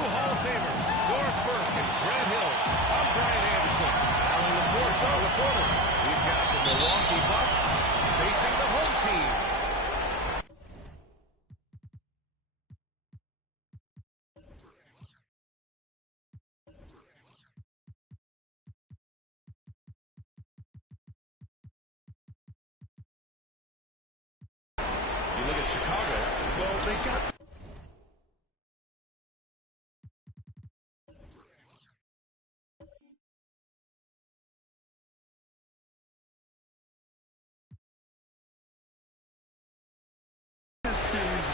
Two Hall of Famers, Doris Burke and Grant Hill. I'm Brian Anderson. Alan LaForce, our reporter. We've got the Milwaukee Bucks facing the home team. You look at Chicago. Well, they got this series.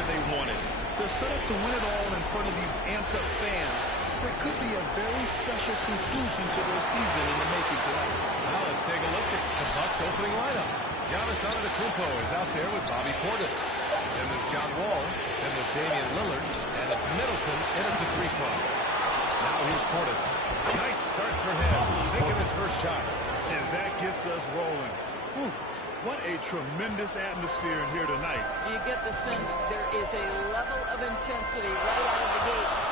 They wanted. They're set up to win it all in front of these amped-up fans. There could be a very special conclusion to their season in the making tonight. Now let's take a look at the Bucks opening lineup. Giannis Antetokounmpo is out there with Bobby Portis. Then there's John Wall. Then there's Damian Lillard. And it's Middleton in at the 3 slot. Now here's Portis. Nice start for him. Sinking his first shot. And that gets us rolling. Whew. What a tremendous atmosphere in here tonight. You get the sense there is a level of intensity right out of the gates.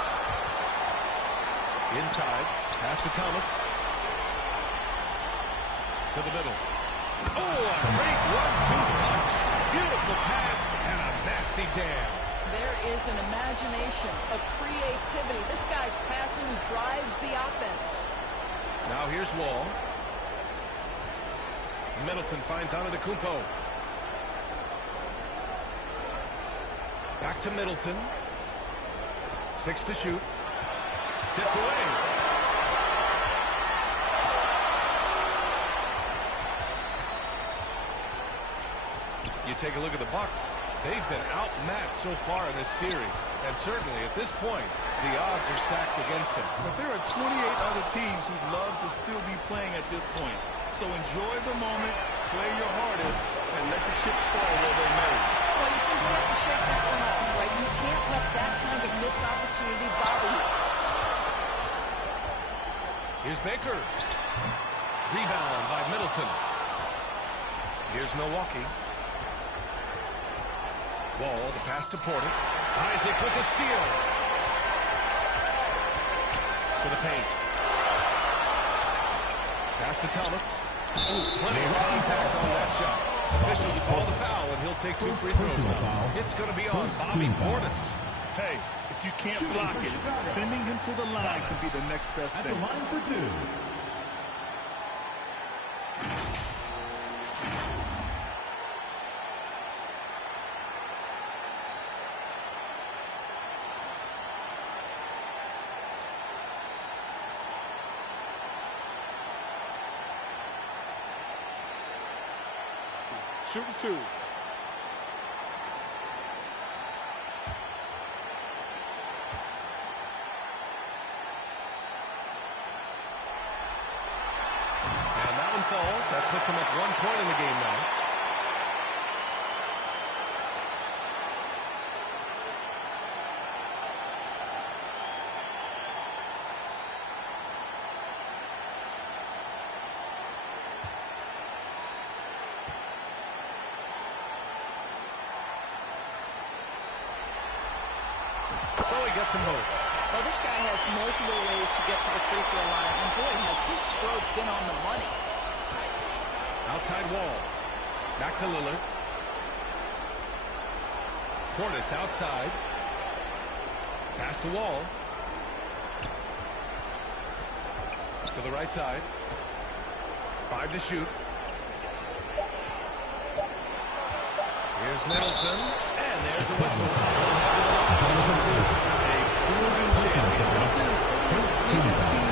Inside, pass to Thomas. To the middle. Oh, a great 1-2 punch. Beautiful pass and a nasty jam. There is an imagination, a creativity. This guy's passing drives the offense. Now here's Wall. Middleton finds Antetokounmpo. Back to Middleton. 6 to shoot. Tipped away. You take a look at the Bucks. They've been outmatched so far in this series. And certainly at this point, the odds are stacked against them. But there are 28 other teams who'd love to still be playing at this point. So enjoy the moment, play your hardest, and let the chips fall where they may. Well, you simply have to shake that one off, right? You can't let that kind of missed opportunity bother you. Here's Baker. Rebound by Middleton. Here's Milwaukee. Wall, the pass to Portis. Isaac with a steal. To the paint. Pass to Thomas. Ooh, plenty of contact on that shot. Officials call the foul, and he'll take 2 free throws now. It's going to be on Bobby Portis. Hey, if you can't block it, sending him to the line could be the next best thing. At the line for 2. Shooting 2. And that one falls. That puts him at 1 point in the game now. So he gets them both. Well, this guy has multiple ways to get to the free throw line, and boy, has his stroke been on the money. Outside Wall. Back to Lillard. Portis outside. Pass to Wall. To the right side. 5 to shoot. Here's Middleton. And there's a whistle. A proven champion. It's in a single team.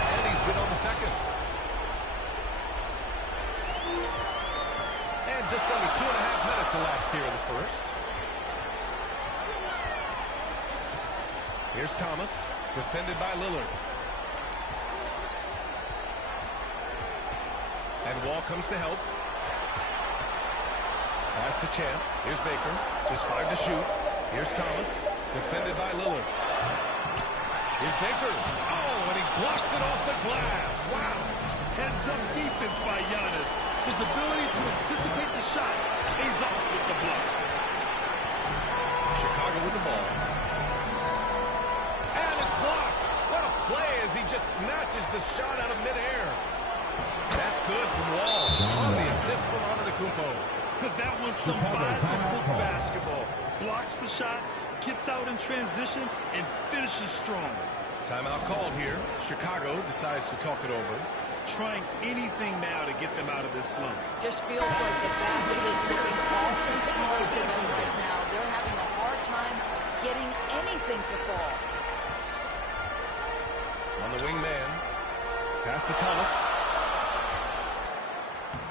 And he's good on the second. And just under 2.5 minutes elapsed here in the first. Here's Thomas, defended by Lillard. And Wall comes to help. Pass to Champ. Here's Baker. Just 5 to shoot. Here's Thomas. Defended by Lillard. Here's Baker. Oh, and he blocks it off the glass. Wow. Heads-up defense by Giannis. His ability to anticipate the shot pays off with the block. Chicago with the ball. And it's blocked. What a play as he just snatches the shot out of midair. That's good from Wall. On the assist from Antetokounmpo. That was some by-the-book basketball. Blocks the shot, gets out in transition, and finishes strong. Timeout called here. Chicago decides to talk it over. Trying anything now to get them out of this slump. Just feels like the basket is looking awfully small to them right now. They're having a hard time getting anything to fall. On the wing man. Pass to Thomas.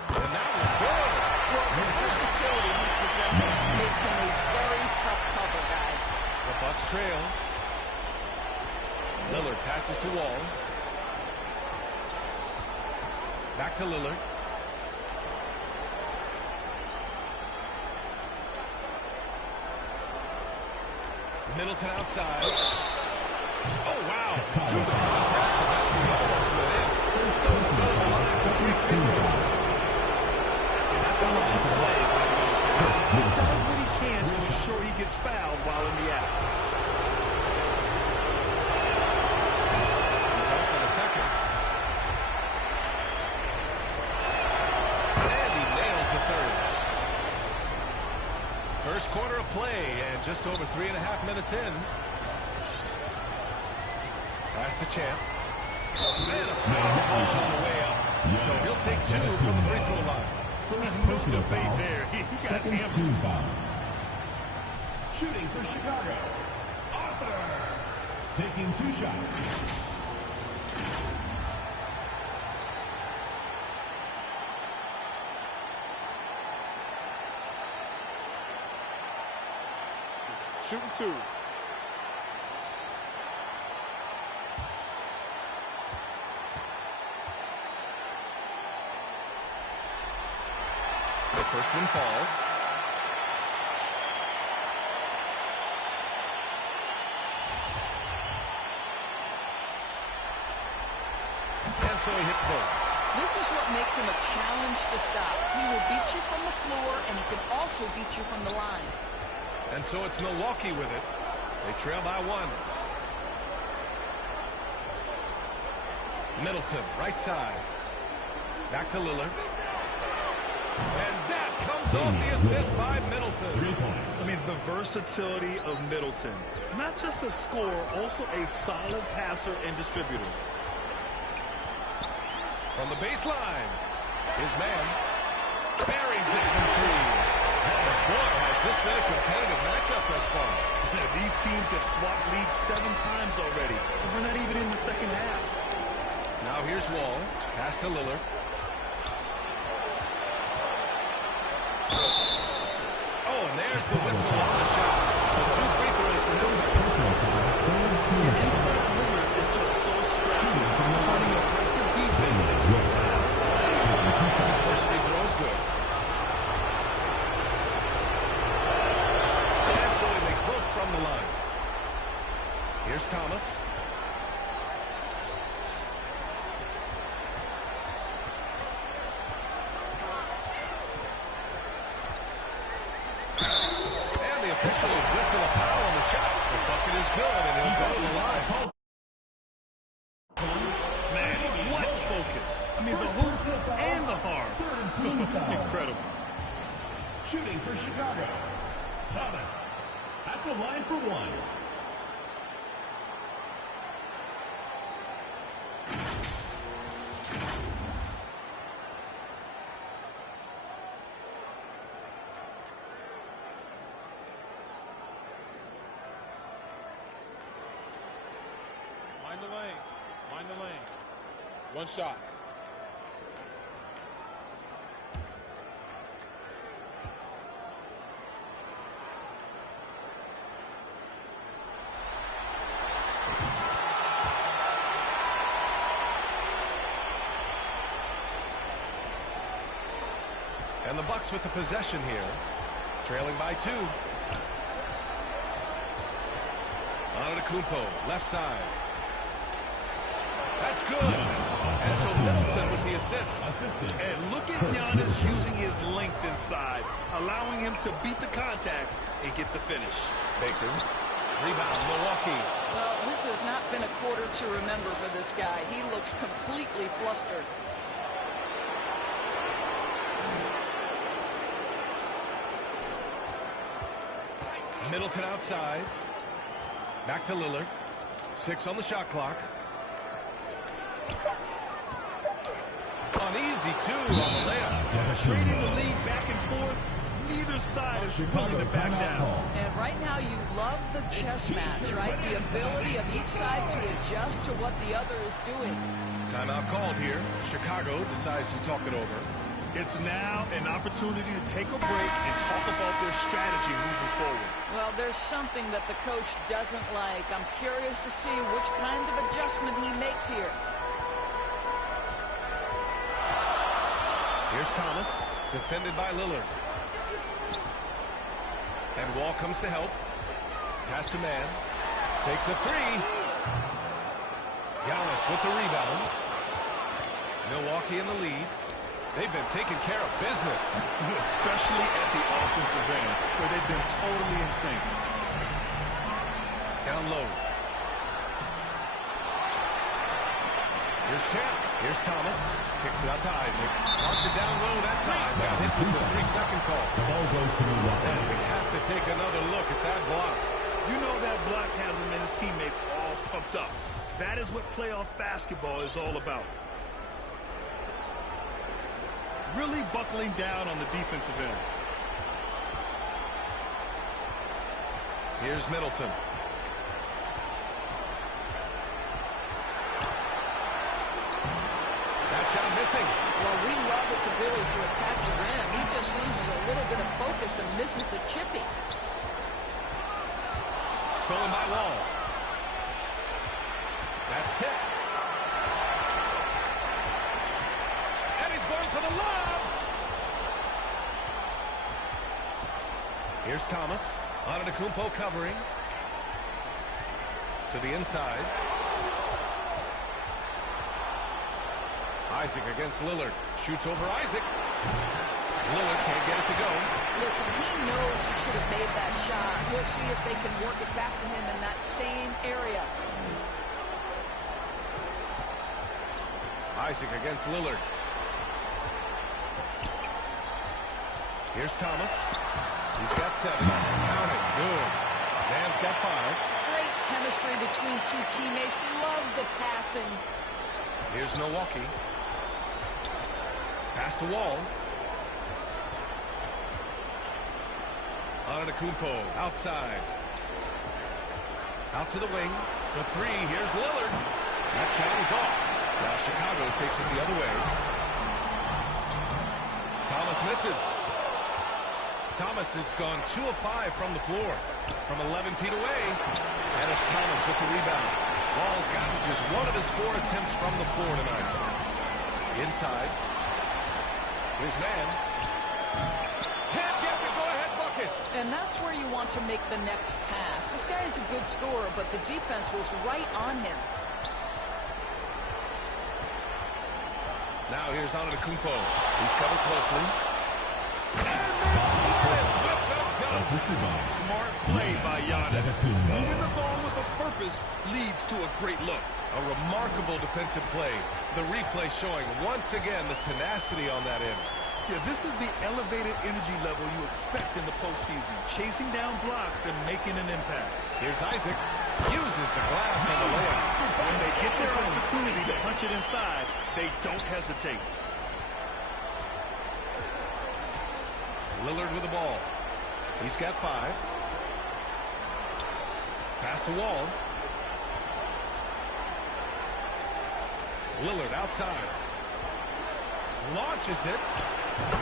And that was good. Well, the versatility he possesses makes him a very tough cover, guys. The Bucks trail. Lillard passes to Wall. Back to Lillard. Middleton outside. Oh, wow. Drew the contact. He almost went in. So it's going to line for 3 free throws. And that's how much he plays. He does what he can to ensure he gets fouled while in the act. He's out for the second. And he nails the third. First quarter of play, and just over 3.5 minutes in. Pass to Champ. And a foul on the way up. So he'll take 2 from the free throw line. There's no debate there. He got hammered. Shooting for Chicago, Arthur. Taking 2 shots. Shooting 2. The first one falls. And so he hits both. This is what makes him a challenge to stop. He will beat you from the floor, and he can also beat you from the line. And so it's Milwaukee with it. They trail by 1. Middleton, right side. Back to Lillard. And that comes off the assist by Middleton. 3 points. I mean, the versatility of Middleton. Not just a scorer, also a solid passer and distributor. From the baseline, his man buries it from 3. And boy, has this been a competitive matchup thus far. These teams have swapped leads 7 times already, and we're not even in the second half. Now here's Wall. Pass to Lillard. Oh, and there's the whistle on the shot. So 2 free throws for him. Inside Lillard is just so scrappy, turning aggressive defense into a foul. First free throw is good. And so he makes both from the line. Here's Thomas. And the officials whistle a foul on the shot. The bucket is good, and he'll go to the line. Man, what focus. I mean, the hoop and the harm. Incredible. Shooting for Chicago, Thomas. At the line for 1. Mind the lanes. Mind the lanes. 1 shot. And the Bucks with the possession here. Trailing by 2. Antetokounmpo, left side. That's good. And so Middleton with the assist. And look at Giannis using his length inside, allowing him to beat the contact and get the finish. Baker. Rebound, Milwaukee. Well, this has not been a quarter to remember for this guy. He looks completely flustered. Middleton outside. Back to Lillard. 6 on the shot clock. Uneasy, too, on the layup. Trading the lead back and forth. Neither side is willing to back down. And right now you love the chess match, right? The ability of each side to adjust to what the other is doing. Timeout called here. Chicago decides to talk it over. It's now an opportunity to take a break and talk about their strategy moving forward. Well, there's something that the coach doesn't like. I'm curious to see which kind of adjustment he makes here. Here's Thomas, defended by Lillard. And Wall comes to help. Pass to Man. Takes a 3. Giannis with the rebound. Milwaukee in the lead. They've been taking care of business. Especially at the offensive end, where they've been totally in sync. Down low. Here's Champ. Here's Thomas. Kicks it out to Isaac. Marked it down low that time. Got hit with the 3-second call. The ball goes to Milwaukee. And we have to take another look at that block. You know that block has him and his teammates all pumped up. That is what playoff basketball is all about. Really buckling down on the defensive end. Here's Middleton. That shot missing. Well, we love his ability to attack the rim. He just loses a little bit of focus and misses the chipping. Stolen by Wall. That's tipped. And he's going for the lob. Here's Thomas. Antetokounmpo covering. To the inside. Isaac against Lillard. Shoots over Isaac. Lillard can't get it to go. Listen, he knows he should have made that shot. We'll see if they can work it back to him in that same area. Isaac against Lillard. Here's Thomas. He's got 7. Count it. Good. Man's got 5. Great chemistry between two teammates. Love the passing. Here's Milwaukee. Pass to Wall. Antetokounmpo outside. Out to the wing. For 3. Here's Lillard. That shot is off. Now Chicago takes it the other way. Thomas misses. Thomas has gone 2 of 5 from the floor. From 11 feet away. And it's Thomas with the rebound. Wall's gotten just 1 of his 4 attempts from the floor tonight. Inside. His man. Can't get the go-ahead bucket. And that's where you want to make the next pass. This guy is a good scorer, but the defense was right on him. Now here's Antetokounmpo. He's covered closely. And Smart play by Giannis. Moving the ball with a purpose leads to a great look. a remarkable defensive play. The replay showing once again the tenacity on that end. Yeah, this is the elevated energy level you expect in the postseason. Chasing down blocks and making an impact. Here's Isaac. Uses the glass on the layup. When they get their opportunity to punch it inside, they don't hesitate. Lillard with the ball. He's got 5. Pass to Wall. Lillard outside. Launches it.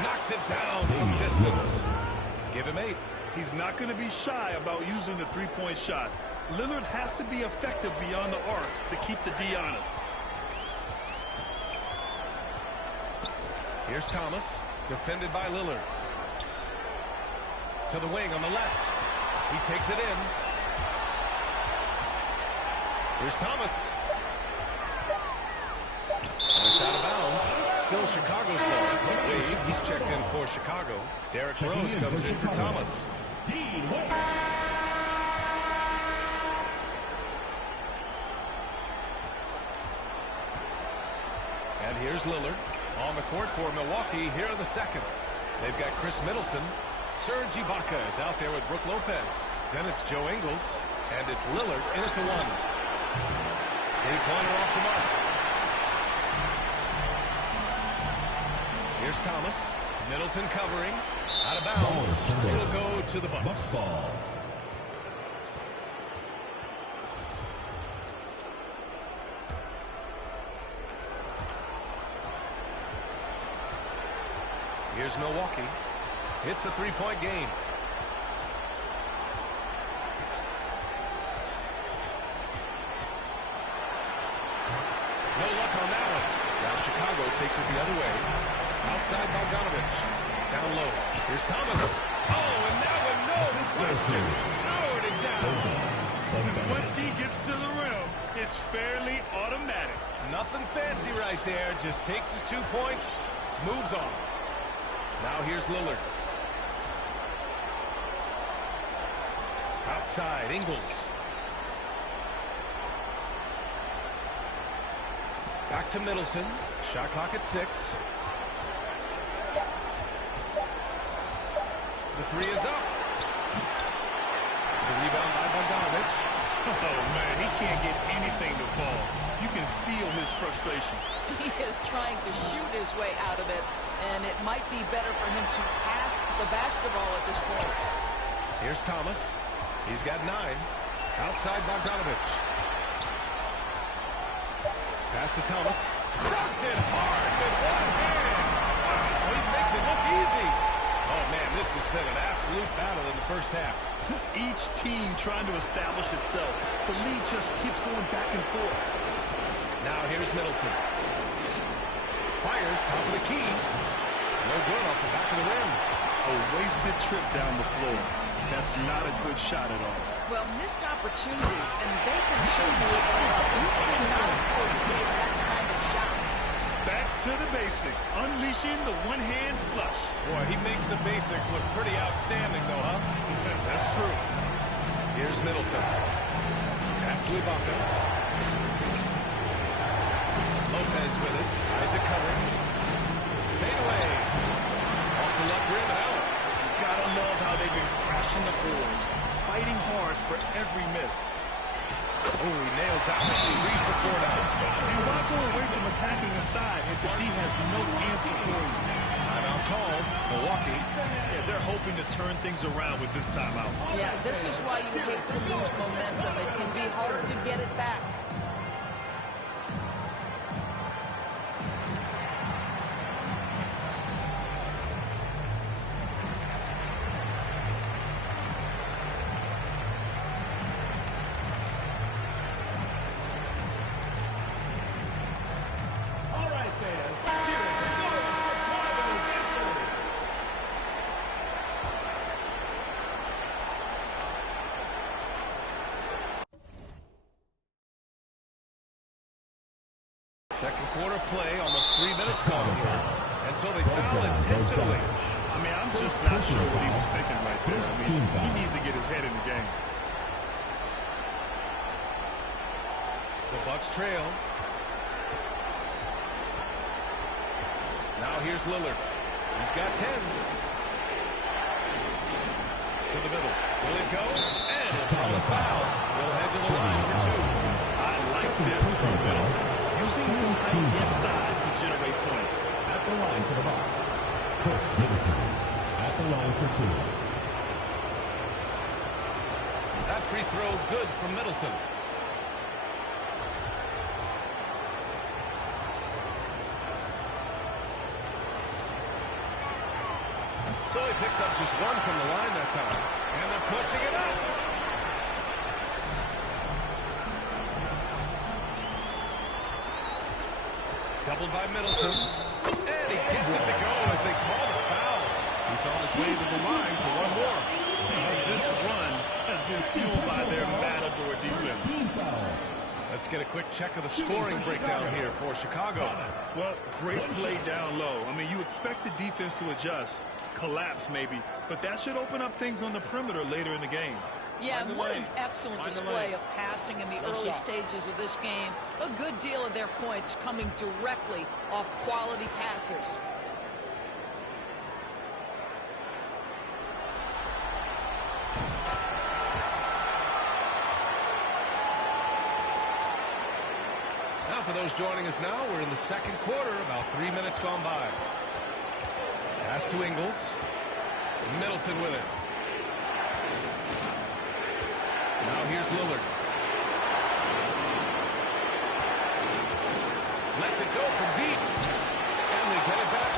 Knocks it down from distance. Give him 8. He's not going to be shy about using the three-point shot. Lillard has to be effective beyond the arc to keep the D honest. Here's Thomas. Defended by Lillard. To the wing on the left. He takes it in. Here's Thomas. And it's out of bounds. Still Chicago's ball. Wade, he's checked in for Chicago. Derrick Rose comes in for Thomas. And here's Lillard on the court for Milwaukee here in the second. They've got Chris Middleton. Serge Ibaka is out there with Brook Lopez. Then it's Joe Ingles. And it's Lillard in at the one. Three-pointer off the mark. Here's Thomas. Middleton covering. Out of bounds. It'll go to the Bucks. Ball. Here's Milwaukee. It's a three-point game. No luck on that one. Now Chicago takes it the other way. Outside Bogdanovich. Down low. Here's Thomas. Oh, and that one, no question. Lowered it down. Once he gets to the rim, it's fairly automatic. Nothing fancy right there. Just takes his 2 points, moves on. Now here's Lillard. Outside, Ingles. Back to Middleton. Shot clock at 6. The three is up. The rebound by Bogdanovich. Oh, man, he can't get anything to fall. You can feel his frustration. He is trying to shoot his way out of it, and it might be better for him to pass the basketball at this point. Here's Thomas. He's got 9. Outside Bogdanovich. Pass to Thomas. Drops it hard with one hand. Wow, he makes it look easy. Oh, man, this has been an absolute battle in the first half. Each team trying to establish itself. The lead just keeps going back and forth. Now here's Middleton. Fires top of the key. No good off the back of the rim. A wasted trip down the floor. That's not a good shot at all. Well, missed opportunities, and they can show you it all. You cannot afford to take that kind of shot. Back to the basics. Unleashing the one-hand flush. Boy, he makes the basics look pretty outstanding, though, huh? That's true. Here's Middleton. Pass to Ibaka. Lopez with it. Isaac covering. Fade away. Off the left rim and out. Gotta love how they've been crashing the boards. Fighting hard for every miss. Oh, he nails that one. 3 for 4 now. And why go away from attacking inside if the D has no answer for you? Timeout called. Milwaukee. Yeah, they're hoping to turn things around with this timeout. Yeah, this is why you hate to lose momentum. It can be hard to get it back. All right, fans. Cheer it for Marvin Vincent. Second quarter play, almost 3 minutes gone here. And so they foul intentionally. I mean, I'm just not sure what he was thinking right there. I mean, he needs to get his head in the game. The Bucks trail. Now here's Lillard. He's got 10. To the middle. Will it go? And on the foul. They'll head to the line for 2. I like this from Middleton. Using his height inside to generate points. At the line for the Bucks, Chris Middleton. At the line for 2. That free throw good from Middleton. So he picks up just 1 from the line that time. And they're pushing it up. Doubled by Middleton. And he gets it to go as they call the has been fueled by their Matador defense. Team foul. Let's get a quick check of the scoring breakdown here for Chicago. Well, great play down low. I mean, you expect the defense to adjust, collapse maybe, but that should open up things on the perimeter later in the game. Yeah, and what an excellent display of passing in the early stages of this game. A good deal of their points coming directly off quality passes. Now for those joining us now, we're in the second quarter, about 3 minutes gone by. Pass to Ingles. Middleton with it. Now here's Lillard. Lets it go from deep. And they get it back.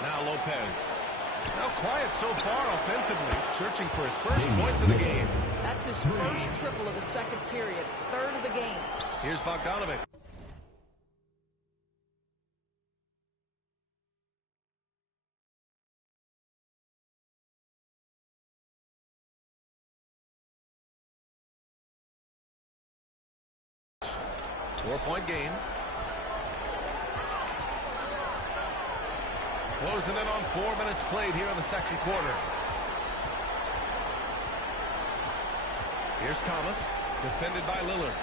Now Lopez. Now quiet so far offensively. Searching for his first points of the game. That's his first triple of the second period. Third of the game. Here's Bogdanovic. Four-point game. Closing in on 4 minutes played here in the second quarter. Here's Thomas, defended by Lillard.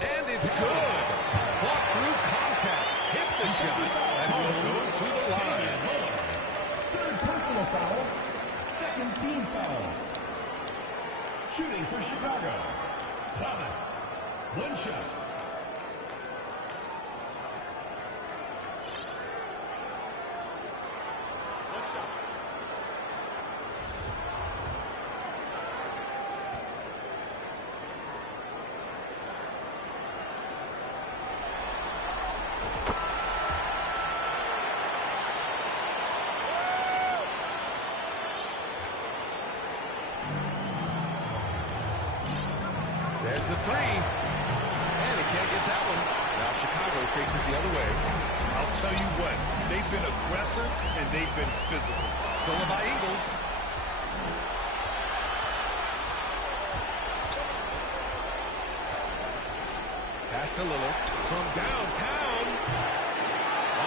And it's good. Fought through contact. Hit the shot. And will go to the line. Third personal foul. Second team foul. Shooting for Chicago. Thomas. One shot. There's the three. And he can't get that one. Now Chicago takes it the other way. I'll tell you what, they've been aggressive and they've been physical. Stolen by Ingles. Pass to Lillard. From downtown.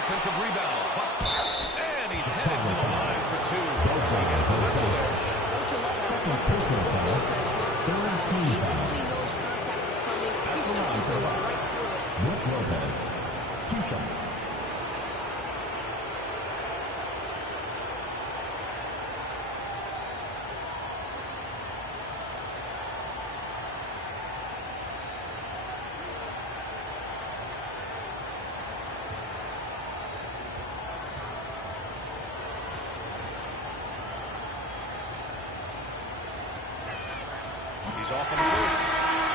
Offensive rebound. Bucks. And he's headed to the line for two. He gets a whistle there. Don't you love Second that? personal foul. Lopez looks Third inside. team Even foul. when he knows contact is coming, he simply goes right through it. Brook Lopez. Two shots. He's off on the first.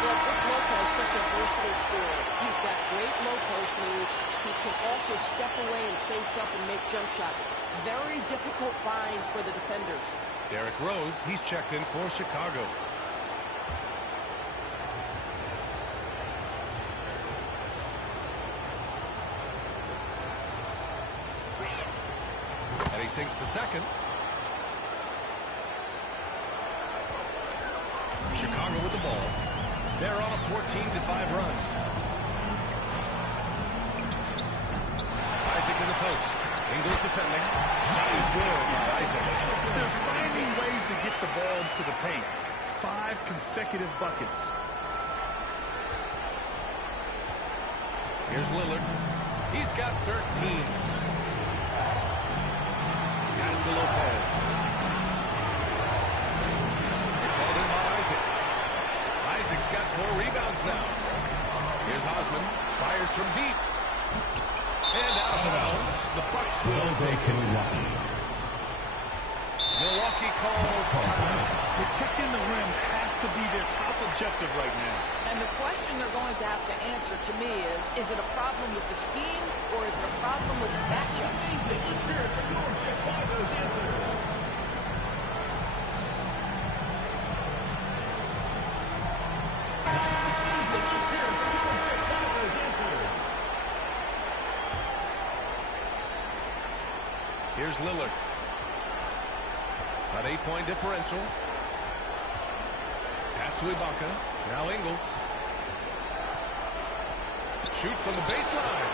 Well, Brook Lopez is such a versatile scorer. He's got great low post moves. He can also step away and face up and make jump shots. Very difficult bind for the defenders. Derrick Rose, he's checked in for Chicago. And he sinks the second. Chicago with the ball. They're on a 14-5 run. Isaac in the post. Ingles defending. Shot is good by Isaac. They're finding ways to get the ball to the paint. 5 consecutive buckets. Here's Lillard. He's got 13. Pass to Lopez. It's held in by Isaac. Isaac's got 4 rebounds now. Here's Osman. Fires from deep. And out of bounds. The Bucks will take it. Milwaukee calls time. Protecting the rim has to be their top objective right now. And the question they're going to have to answer to me is it a problem with the scheme or is it a problem with the matchups? Let's hear it from your Chicago Dancers. Here's Lillard. An 8-point differential. Pass to Ibaka. Now Ingles. Shoot from the baseline.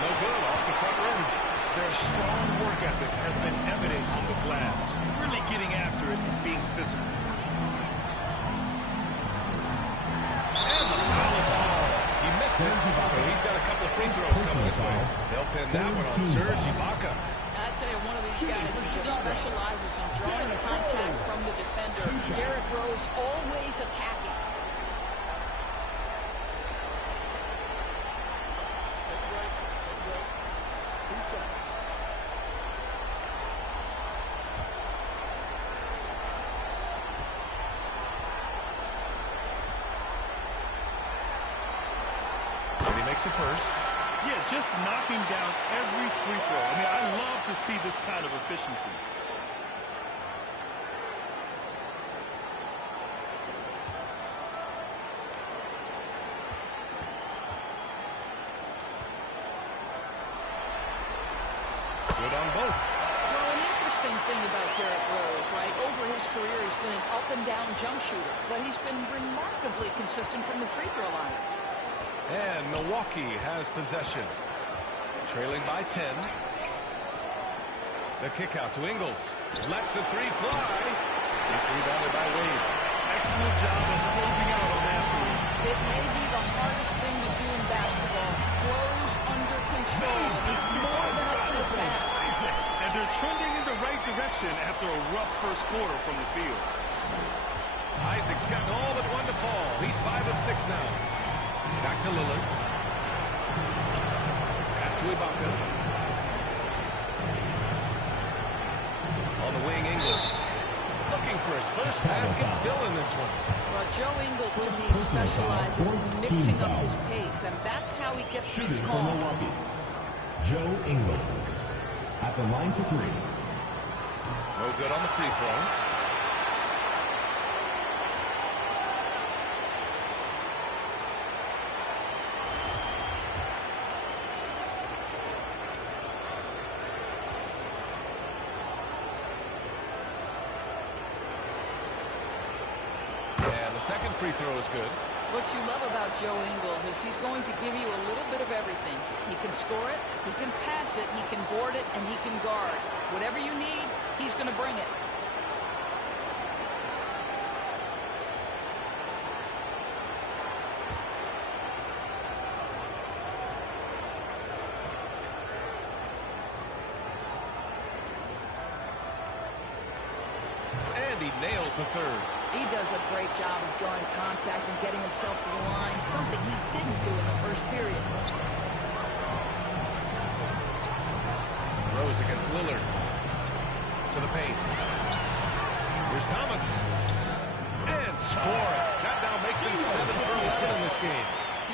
No good, off the front rim. Their strong work ethic has been evident on the glass. Really getting after it and being physical. And the foul is called. He missed it, so he's got a couple of free throws coming his way. They'll pin that one on Serge Ibaka. I tell you, one of these guys who just specializes in drawing contact from the defender. Derrick Rose always attacking. The first. Yeah, just knocking down every free throw. I mean, I love to see this kind of efficiency. Good on both. Well, an interesting thing about Derrick Rose, right? Over his career, he's been an up-and-down jump shooter, but he's been remarkably consistent from the free throw line. And Milwaukee has possession. Trailing by 10. The kick out to Ingles. Lets the three fly. It's rebounded by Wade. Excellent job of closing out on that three. It may be the hardest thing to do in basketball. Close under control. He's more than up to the task. And they're trending in the right direction after a rough first quarter from the field. Isaac's gotten all but one to fall. He's 5 of 6 now. Back to Lillard. Pass to Ibaka. On the wing, Ingles. Looking for his first basket still in this one. Well, Joe Ingles, to me, specializes in mixing up his pace, and that's how he gets these Shooting for calls. Milwaukee, Joe Ingles. At the line for three. No good on the free throw. Second free throw is good. What you love about Joe Ingles is he's going to give you a little bit of everything. He can score it, he can pass it, he can board it, and he can guard. Whatever you need, he's going to bring it. And he nails the third. He does a great job of drawing contact and getting himself to the line, something he didn't do in the first period. Rose against Lillard. To the paint. Here's Thomas. And score it. That now makes him 7 for 11 in this game.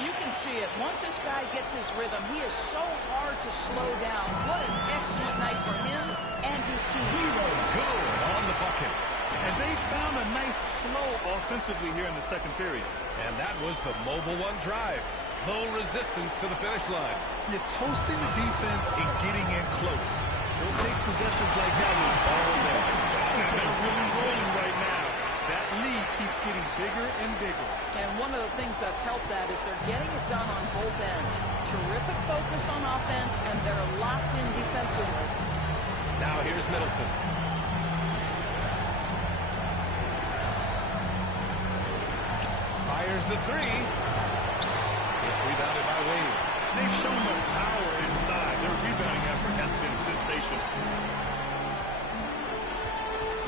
You can see it. Once this guy gets his rhythm, he is so hard to slow down. What an excellent night for him and his team. Good on the bucket. And they found a nice flow offensively here in the second period. And that was the Mobile One drive. Low resistance to the finish line. You're toasting the defense and getting in close. They'll take possessions like that with all day. And they're really rolling right now. That lead keeps getting bigger and bigger. And one of the things that's helped that is they're getting it done on both ends. Terrific focus on offense, and they're locked in defensively. Now here's Middleton. Fires the three. It's rebounded by Wade. They've shown the power inside. Their rebounding effort has been sensational.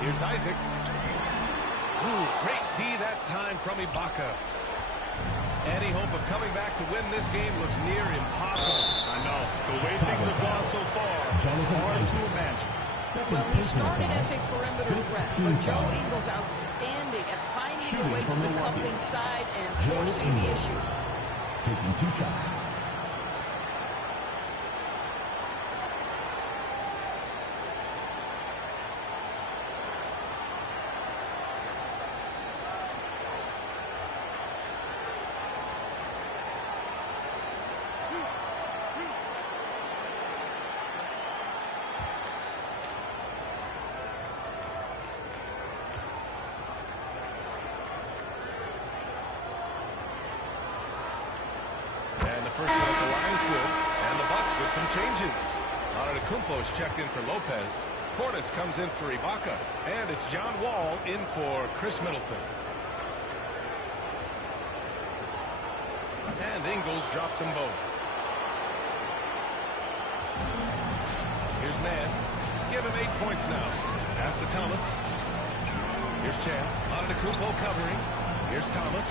Here's Isaac. Ooh, great D that time from Ibaka. Any hope of coming back to win this game looks near impossible. I know. The way things have gone so far, hard to imagine. Well, he started as a perimeter threat, but Joe Ingles outstanding at finding the way to the cup inside and forcing the issue. Taking 2 shots. first one at the line is good. And the Bucks with some changes. Antetokounmpo's checked in for Lopez. Portis comes in for Ibaka. And it's John Wall in for Chris Middleton. And Ingles drops them both. Here's Mann. Give him 8 points now. Pass to Thomas. Here's Chan. Antetokounmpo covering. Here's Thomas.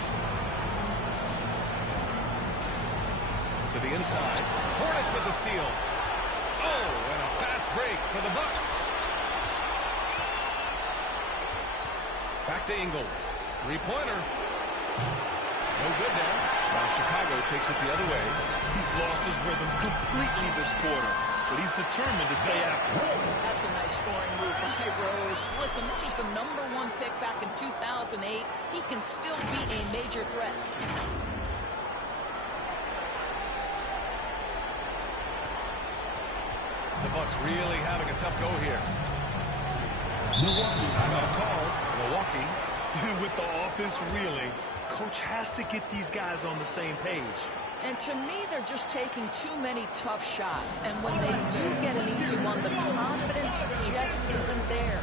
To the inside. Portis with the steal. Oh, and a fast break for the Bucks. Back to Ingles. Three-pointer. No good there. Now Chicago takes it the other way. He's lost his rhythm completely this quarter, but he's determined to stay after it. That's a nice scoring move by Rose. Listen, this was the #1 pick back in 2008. He can still be a major threat. The Bucks really having a tough go here. Milwaukee Timeout called. Milwaukee. With the offense reeling, coach has to get these guys on the same page. And to me, they're just taking too many tough shots. And when they do get an easy one, the confidence just isn't there.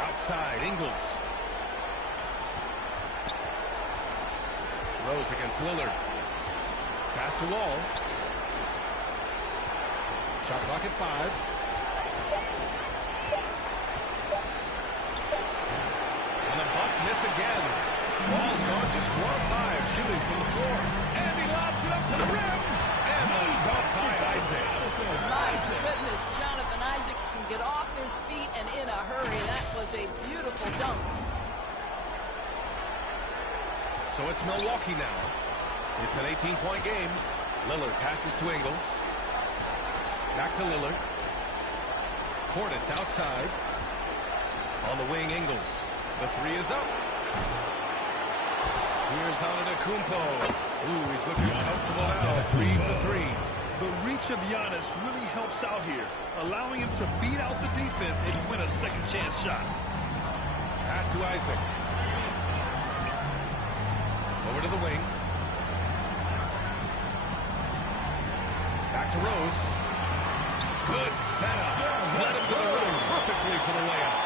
Outside, Ingles. Rose against Lillard. Pass to Wall. Shot clock at 5. And the Bucks miss again. Wall's gone just 1 of 5 shooting from the floor. And he lobs it up to the rim. And the dunk by Isaac. My goodness, Jonathan Isaac can get off his feet and in a hurry. That was a beautiful dunk. So it's Milwaukee now. It's an 18-point game. Lillard passes to Ingles. Back to Lillard. Portis outside. On the wing, Ingles. The three is up. Here's Antetokounmpo. Ooh, he's looking comfortable now. 3 for 3. The reach of Giannis really helps out here, allowing him to beat out the defense and win a second chance shot. Pass to Isaac. Over to the wing. Back to Rose. Good setup. Led him to the rim perfectly for the layup.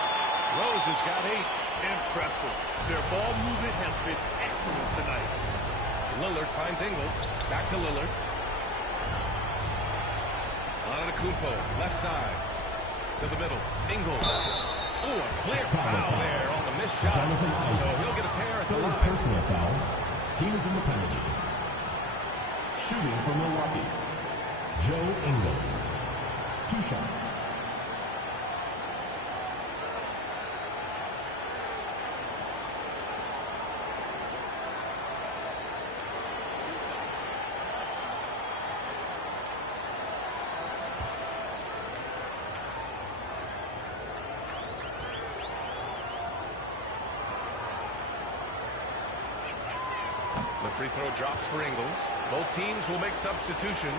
Rose has got 8. Impressive. Their ball movement has been excellent tonight. Lillard finds Ingles. Back to Lillard. Antetokounmpo, left side. To the middle. Ingles. Ooh, a clear foul there on the missed shot. So he'll get a pair at the line. personal foul. Team is in the penalty. Shooting for Milwaukee. Joe Ingles. 2 shots. The free throw drops for Ingles. Both teams will make substitutions.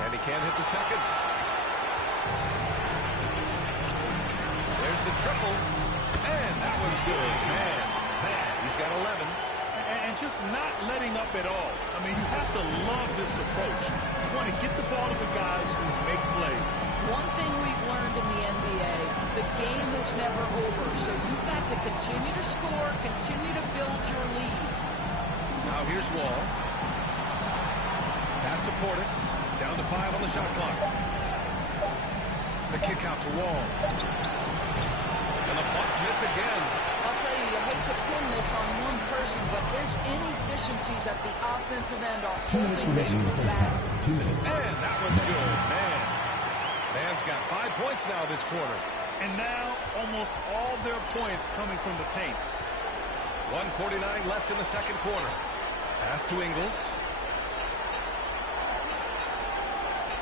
And he can't hit the second. There's the triple. And that one's good. Man, he's got 11. And just not letting up at all. I mean, you have to love this approach. You want to get the ball to the guys who make plays. One thing we've learned in the NBA, the game is never over. So you've got to continue to score, continue to build your lead. Now here's Wall. Pass to Portis. Down to 5 on the shot clock. The kick out to Wall. And the Bucks miss again. I'll tell you, the you hate to pin this on one person, but his inefficiencies at the offensive end are 2 minutes holding this remaining in the group first back. half. 2 minutes. And that one's good, man. Man's got 5 points now this quarter. And now almost all their points coming from the paint. 1:49 left in the second quarter. Pass to Ingles.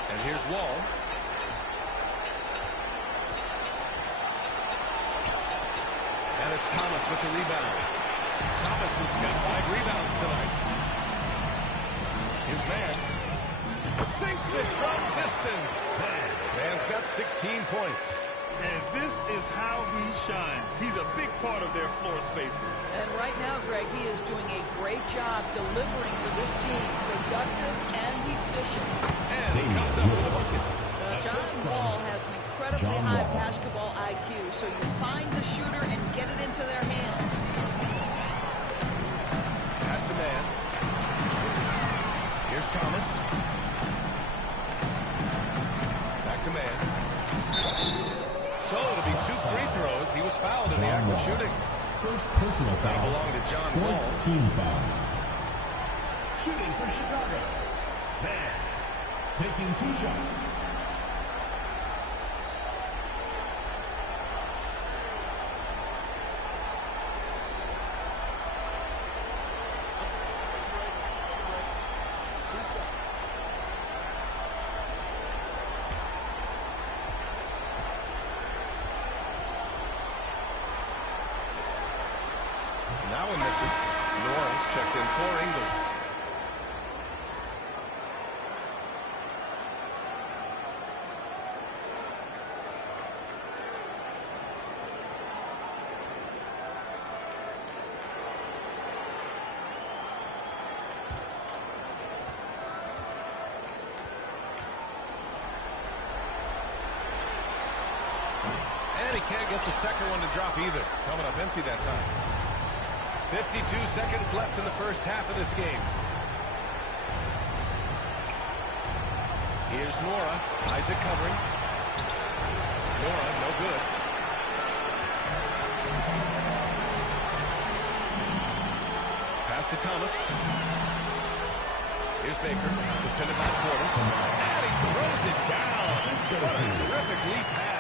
And here's Wall. And it's Thomas with the rebound. Thomas has got 5 rebounds tonight. Here's Mann. Sinks it from distance. Man's got 16 points. And this is how he shines. He's a big part of their floor spacing. And right now, Greg, he is doing a great job delivering for this team. Productive and efficient. And he comes up with a bucket. John Wall has an incredibly high basketball IQ, so you find the shooter and get it into their hands. Pass to Mann. Here's Thomas. Back to Mann. So it'll be 2 free throws. He was fouled in the act of shooting. First personal That'll foul. belong to John Wall. Fourth team foul. Shooting for Chicago. Mann taking 2 shots. Now he misses. Norris checked in for Ingles. And he can't get the second one to drop either. Coming up empty that time. 52 seconds left in the first half of this game. Here's Nora. Isaac covering. Nora, no good. Pass to Thomas. Here's Baker. Defended by Portis. And he throws it down. What a terrific lead pass.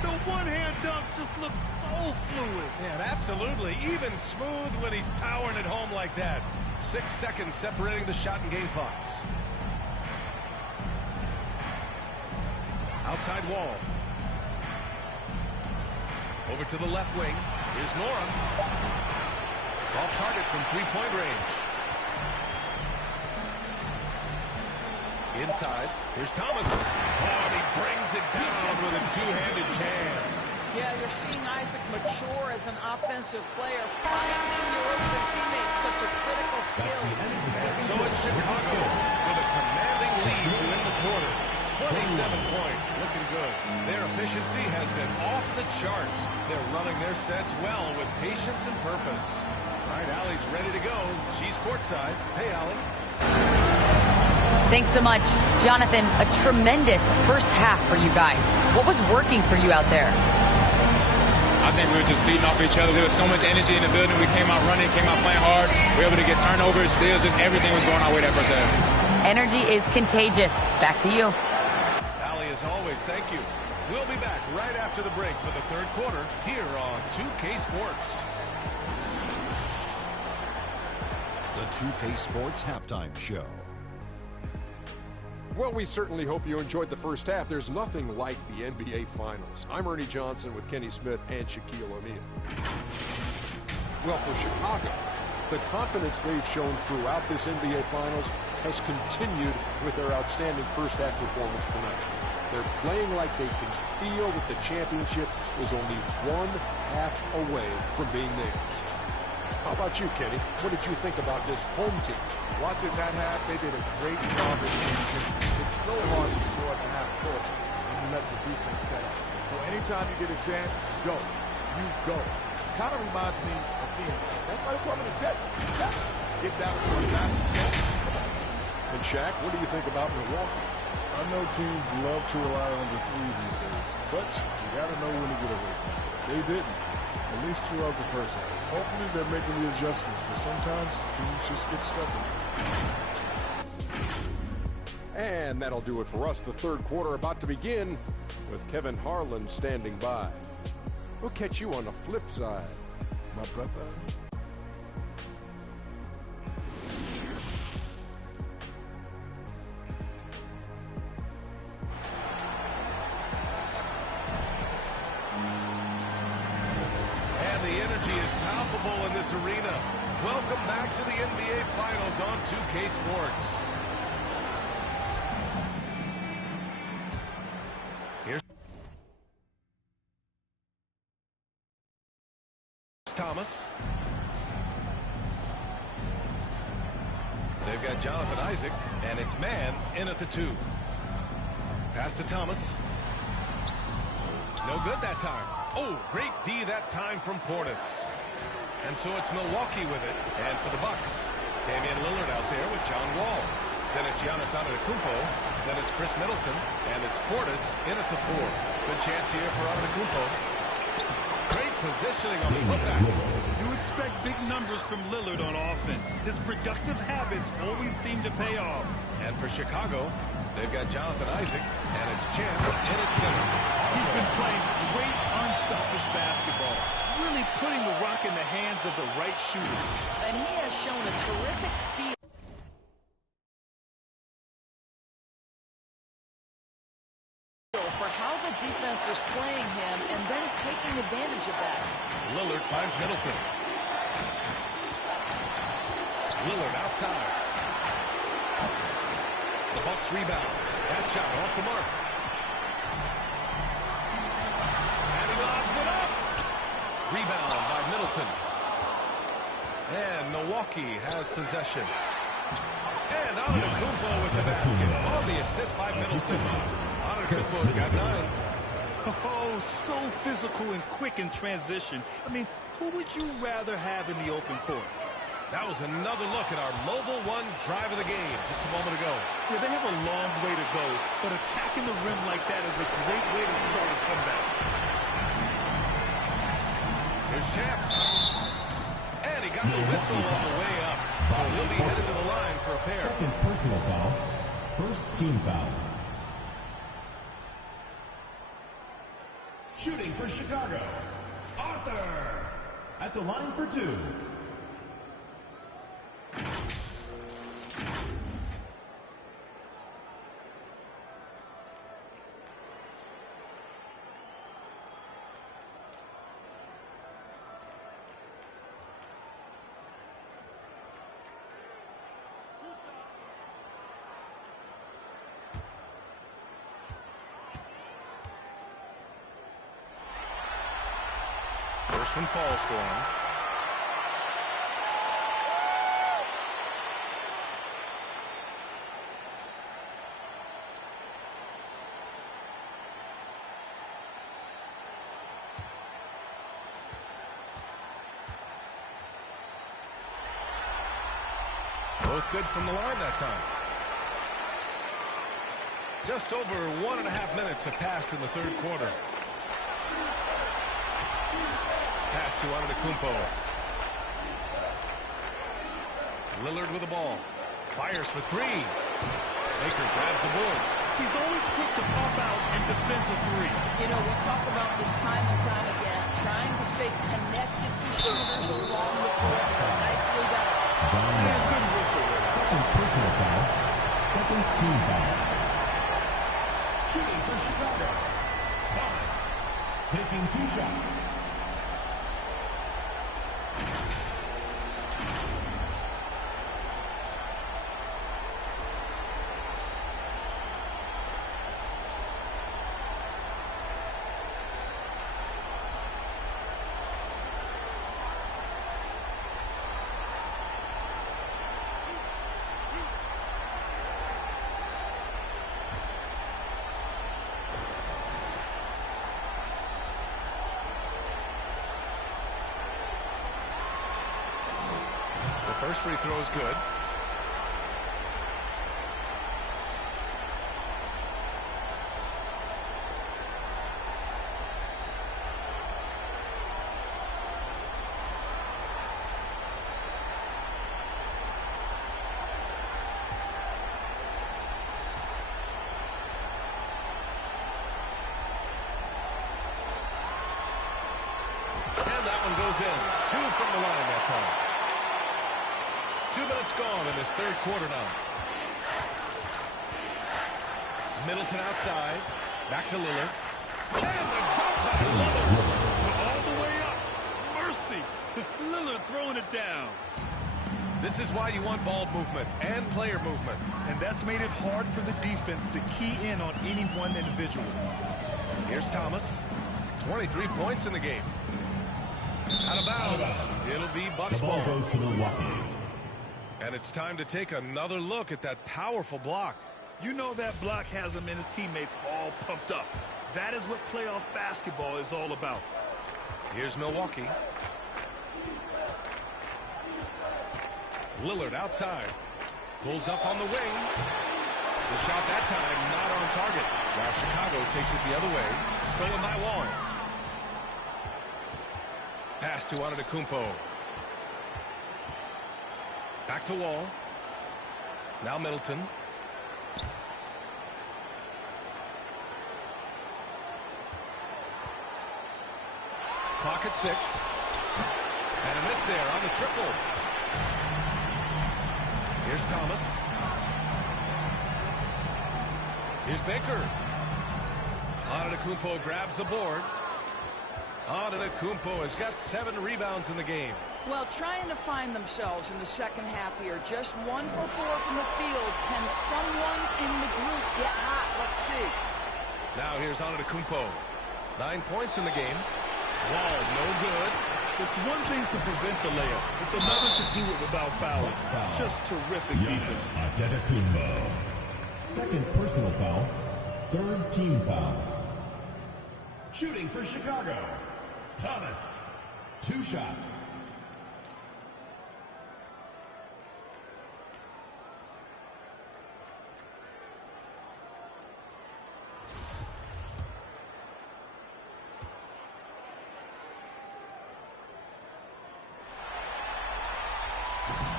The one-hand dunk just looks so fluid. Yeah, absolutely. Even smooth when he's powering it home like that. 6 seconds separating the shot and game clocks. Outside Wall. Over to the left wing. Here's Nora. Off target from 3-point range. Inside. Here's Thomas. Oh, and he brings it down with a two-handed jam. Yeah, you're seeing Isaac mature as an offensive player. Finding your open teammates such a critical skill. And so it's Chicago with a commanding lead to end the quarter. 27 points, looking good. Their efficiency has been off the charts. They're running their sets well with patience and purpose. All right, Allie's ready to go. She's courtside. Hey, Allie. Thanks so much. Jonathan, a tremendous first half for you guys. What was working for you out there? I think we were just feeding off each other. There was so much energy in the building. We came out running, came out playing hard. We were able to get turnovers, steals, just everything was going our way that first half. Energy is contagious. Back to you. Allie, as always, thank you. We'll be back right after the break for the third quarter here on 2K Sports. The 2K Sports Halftime Show. Well, we certainly hope you enjoyed the first half. There's nothing like the NBA Finals. I'm Ernie Johnson with Kenny Smith and Shaquille O'Neal. Well, for Chicago, the confidence they've shown throughout this NBA Finals has continued with their outstanding first half performance tonight. They're playing like they can feel that the championship is only one half away from being theirs. How about you, Kenny? What did you think about this home team? Watching that half, they did a great job in defense. It's so hard to score at the half court when you let the defense set up. So anytime you get a chance, go. You go. Kind of reminds me of being. That's why they call me the Jet. Get down to the basket. And Shaq, what do you think about Milwaukee? I know teams love to rely on the three these days, but you got to know when to get away from it. They didn't. At least throughout the first half. Hopefully they're making the adjustments, but sometimes teams just get stuck in it. And that'll do it for us. The third quarter about to begin with Kevin Harlan standing by. We'll catch you on the flip side. My brother. And the energy is palpable in this arena. Welcome back to the NBA Finals on 2K Sports. Here's Thomas. They've got Jonathan Isaac, and it's man in at the 2. Pass to Thomas. No good that time. Oh, great D that time from Portis. And so it's Milwaukee with it. And for the Bucks, Damian Lillard out there with John Wall. Then it's Giannis Antetokounmpo. Then it's Chris Middleton. And it's Portis in at the 4. Good chance here for Antetokounmpo. Great positioning on the putback. You expect big numbers from Lillard on offense. His productive habits always seem to pay off. And for Chicago, they've got Jonathan Isaac. And it's Champ in at center. He's been playing great unselfish basketball. Really putting the rock in the hands of the right shooters. And he has shown a terrific feel for how the defense is playing him and then taking advantage of that. Lillard finds Middleton. Lillard outside. The Bucks rebound. That shot off the mark. And he lobs it up. Rebound by Middleton. And Milwaukee has possession. And Antetokounmpo with the basket. On the assist by Middleton. Antetokounmpo's got 9. Oh, so physical and quick in transition. I mean, who would you rather have in the open court? That was another look at our Mobile One drive of the game just a moment ago. Yeah, they have a long way to go, but attacking the rim like that is a great way to start a comeback. Here's Champ. And he got the whistle on the way up. So he'll be headed to the line for a pair. Second personal foul. First team foul. Shooting for Chicago, Arthur at the line for 2. First one falls for him. Both good from the line that time. Just over 1.5 minutes have passed in the third quarter. Pass to Antetokounmpo. Lillard with the ball. Fires for 3. Baker grabs the board. He's always quick to pop out and defend the 3. You know, we talk about this time and time again, trying to stay connected to shooters along the court. Nicely done. John Wall. Good whistle. Second personal foul. Second team foul. Shooting for Chicago, Thomas taking 2 shots. First free throw is good. goes in. 2 from the line that time. 2 minutes gone in this third quarter now. Middleton outside. Back to Lillard. And the dunk by Lillard. All the way up. Mercy. Lillard throwing it down. This is why you want ball movement and player movement. And that's made it hard for the defense to key in on any one individual. Here's Thomas. 23 points in the game. Out of bounds. It'll be Bucks The ball ball. goes to Milwaukee. And it's time to take another look at that powerful block. You know that block has him and his teammates all pumped up. That is what playoff basketball is all about. Here's Milwaukee. Lillard outside. Pulls up on the wing. The shot that time not on target. While Chicago takes it the other way. Stolen by Wall. Pass to Antetokounmpo. Back to Wall. Now Middleton. Clock at 6. And a miss there on the triple. Here's Thomas. Here's Baker. Antetokounmpo grabs the board. Antetokounmpo has got 7 rebounds in the game. Well, trying to find themselves in the second half here. Just 1 for 4 from the field. Can someone in the group get hot? Let's see. Now here's Antetokounmpo. 9 points in the game. Wall, no good. It's one thing to prevent the layup. It's another to do it without fouling. Just terrific defense. Antetokounmpo. Second personal foul. Third team foul. Shooting for Chicago. Thomas. 2 shots.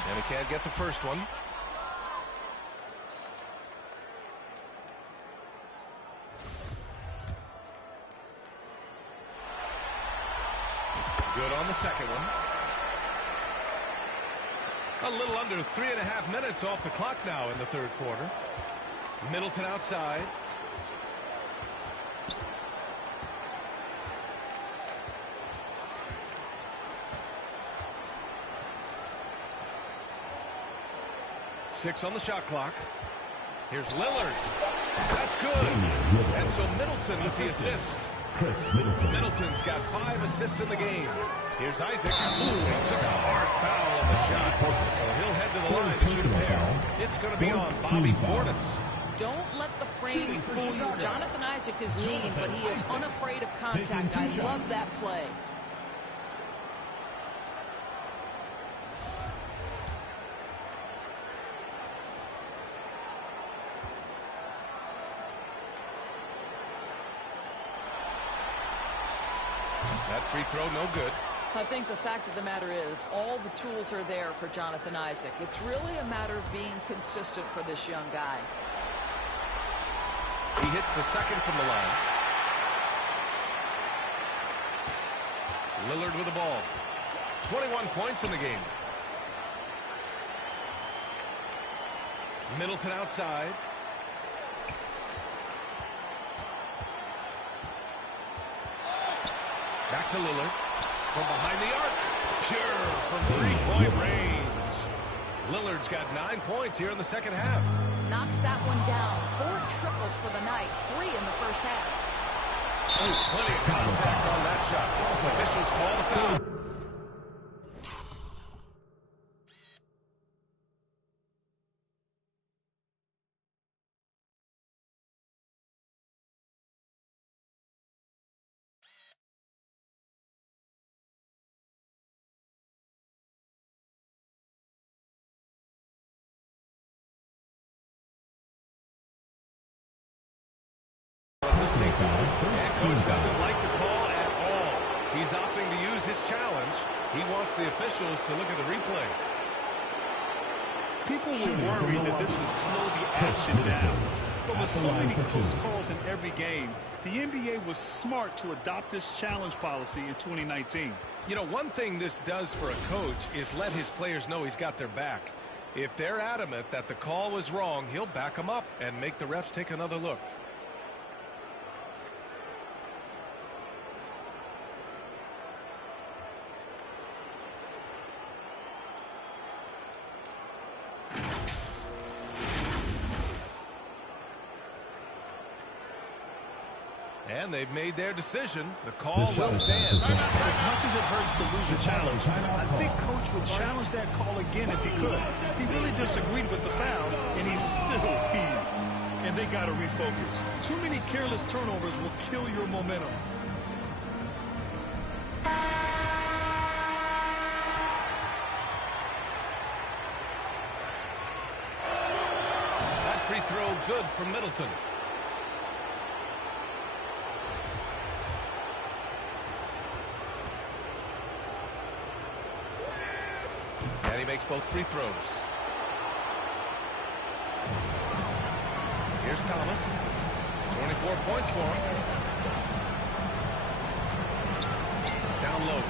And he can't get the first one. Good on the second one. A little under 3.5 minutes off the clock now in the third quarter. Middleton outside. Six on the shot clock. Here's Lillard. That's good. And so Middleton with the assist. Chris Middleton. Middleton's got 5 assists in the game. Here's Isaac. Ooh, he took a hard foul on the shot. So he'll head to the line to shoot a pair. It's going to be on Bobby Portis. Don't let the frame fool you. Jonathan Isaac is lean, but he is unafraid of contact. I love that play. That free throw, no good. I think the fact of the matter is all the tools are there for Jonathan Isaac. It's really a matter of being consistent for this young guy. He hits the second from the line. Lillard with the ball. 21 points in the game. Middleton outside. Back to Lillard. From behind the arc. Pure from 3-point range. Lillard's got 9 points here in the second half. Knocks that one down. 4 triples for the night. 3 in the first half. Oh, plenty of contact on that shot. Officials call the foul. Coach doesn't like the call at all. He's opting to use his challenge. He wants the officials to look at the replay. People were worried that this would slow the action down. But with so many close calls in every game, the NBA was smart to adopt this challenge policy in 2019. You know, one thing this does for a coach is let his players know he's got their back. If they're adamant that the call was wrong, he'll back them up and make the refs take another look. And they've made their decision. The call will stand. As much as it hurts to lose a challenge, I think Coach would challenge that call again if he could. He really disagreed with the foul, and he's still heaved. And they got to refocus. Too many careless turnovers will kill your momentum. That free throw good from Middleton. And he makes both free throws. Here's Thomas. 24 points for him. Down low.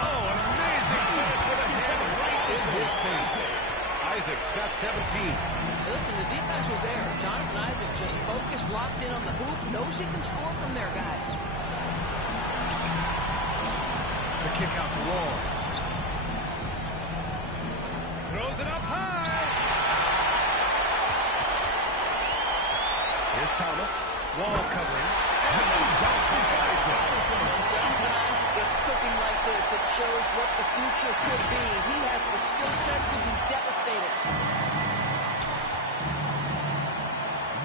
Oh, an amazing finish with a hand right in his face. Isaac's got 17. Listen, the defense was there. Jonathan Isaac just focused, locked in on the hoop, knows he can score from there, guys. The kick out to Wall. Throws it up high. Here's Thomas. Wall covering. And dunked by Isaac. Jonathan Isaac gets cooking like this. It shows what the future could be. He has the skill set to be devastating.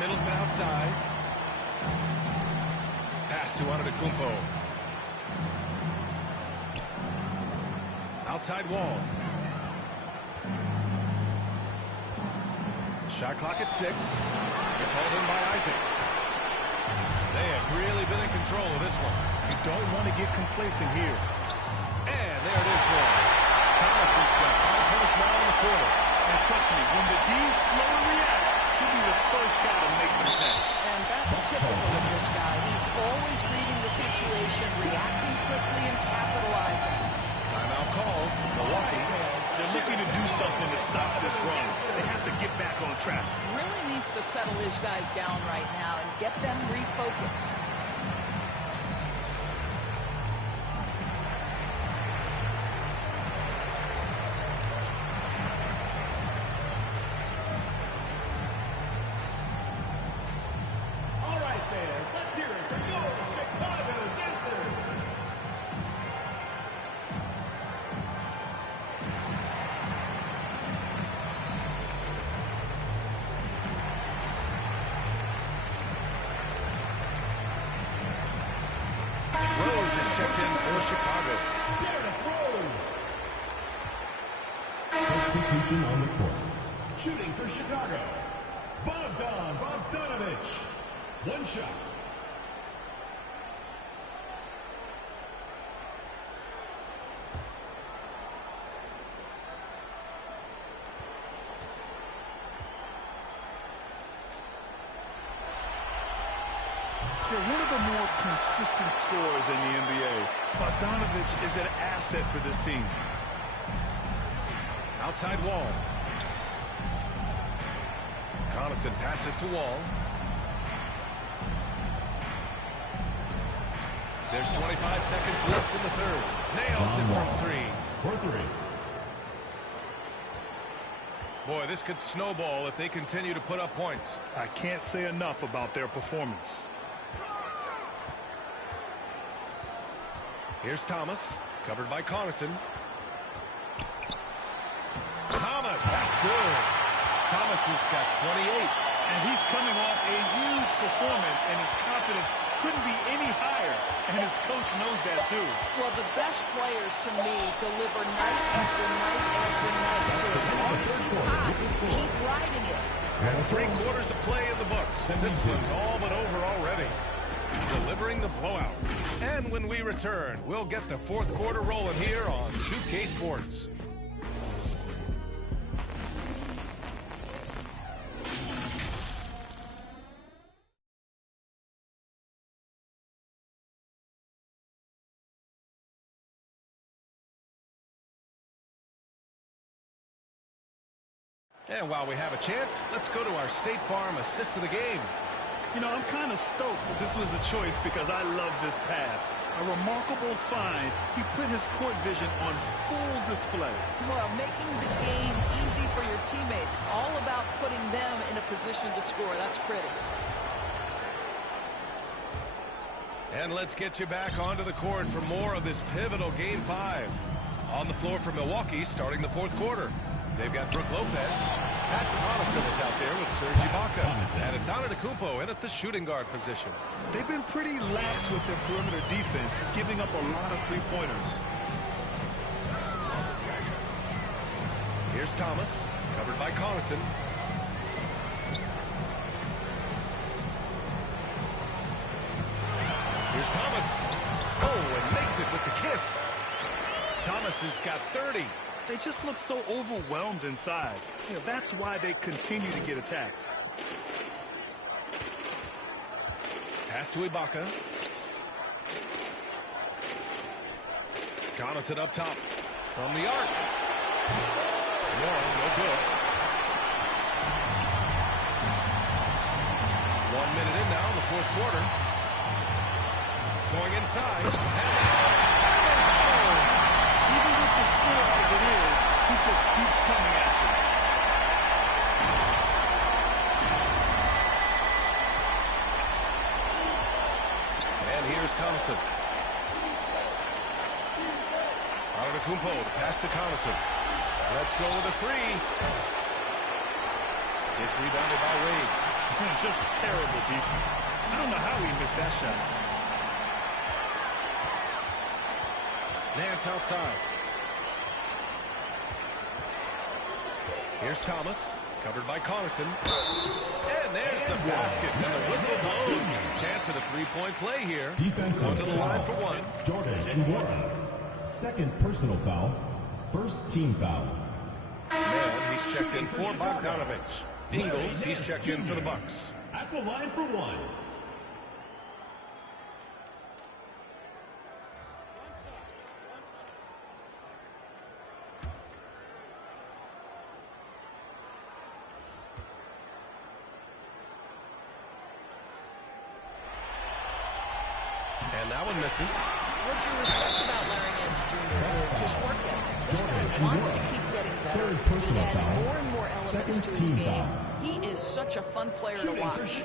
Middleton outside. Pass to Antetokounmpo. Outside Wall. Shot clock at 6. It's hauled in by Isaac. They have really been in control of this one. You don't want to get complacent here. And there it is for him. Thomas has got 5 points now in the quarter. And trust me, when the D's slow to react, he'll be the first guy to make them pay. And that's typical of this guy. He's always reading the situation, reacting quickly, and capitalizing. Timeout called. Milwaukee. They're looking to do something to stop this run. They have to get back on track. Really needs to settle his guys down right now and get them refocused. All right, fans, let's hear it for your Chicago Dancers. Rose is checked in for Chicago. Derrick Rose. Substitution on the court. Shooting for Chicago, Bogdan Bogdanović. One shot. They're one of the more consistent scorers in the NBA. Bogdanović is an asset for this team. Outside Wall. Connaughton passes to Wall. There's 25 seconds left in the third. Nails it from 3. For 3. Boy, this could snowball if they continue to put up points. I can't say enough about their performance. Here's Thomas, covered by Connaughton. Thomas, that's good. Thomas has got 28. And he's coming off a huge performance, and his confidence couldn't be any higher. And his coach knows that, too. Well, the best players, to me, deliver night after night after night. So as long as he's hot, keep riding it. And 3 quarters of play in the books. And this one's all but over already. Delivering the blowout. And when we return, we'll get the 4th quarter rolling here on 2K Sports. And while we have a chance, let's go to our State Farm assist of the game. You know, I'm kind of stoked that this was a choice because I love this pass. A remarkable find. He put his court vision on full display. Well, making the game easy for your teammates. All about putting them in a position to score. That's pretty. And let's get you back onto the court for more of this pivotal Game 5. On the floor for Milwaukee, starting the fourth quarter. They've got Brook Lopez. Pat Connaughton is out there with Serge Ibaka. And it's Antetokounmpo in at the shooting guard position. They've been pretty lax with their perimeter defense, giving up a lot of three-pointers. Here's Thomas, covered by Connaughton. Here's Thomas. Oh, and makes it with the kiss. Thomas has got 30. They just look so overwhelmed inside. You know, that's why they continue to get attacked. Pass to Ibaka. Connaughton up top from the arc. No good. 1 minute in now in the fourth quarter. Going inside. Even with the score as it is, he just keeps coming at you. And here's Connaughton. Antetokounmpo, the pass to Connaughton. Let's go with a three. It's rebounded by Wade. Just terrible defense. I don't know how he missed that shot. Nance outside. Here's Thomas, covered by Connaughton. And there's the basket, and the whistle blows. Chance at a three-point play here. Defensive Onto the line for one. Jordan and Warren. Second personal foul. First team foul. Man, he's checked in for Bogdanovich. Ingles, he's checked in for the Bucks. At the line for one. And that one misses. What you respect about Larry Nance Jr. is his work ethic. This guy wants to keep getting better. He adds more and more elements to his game. He is such a fun player to watch.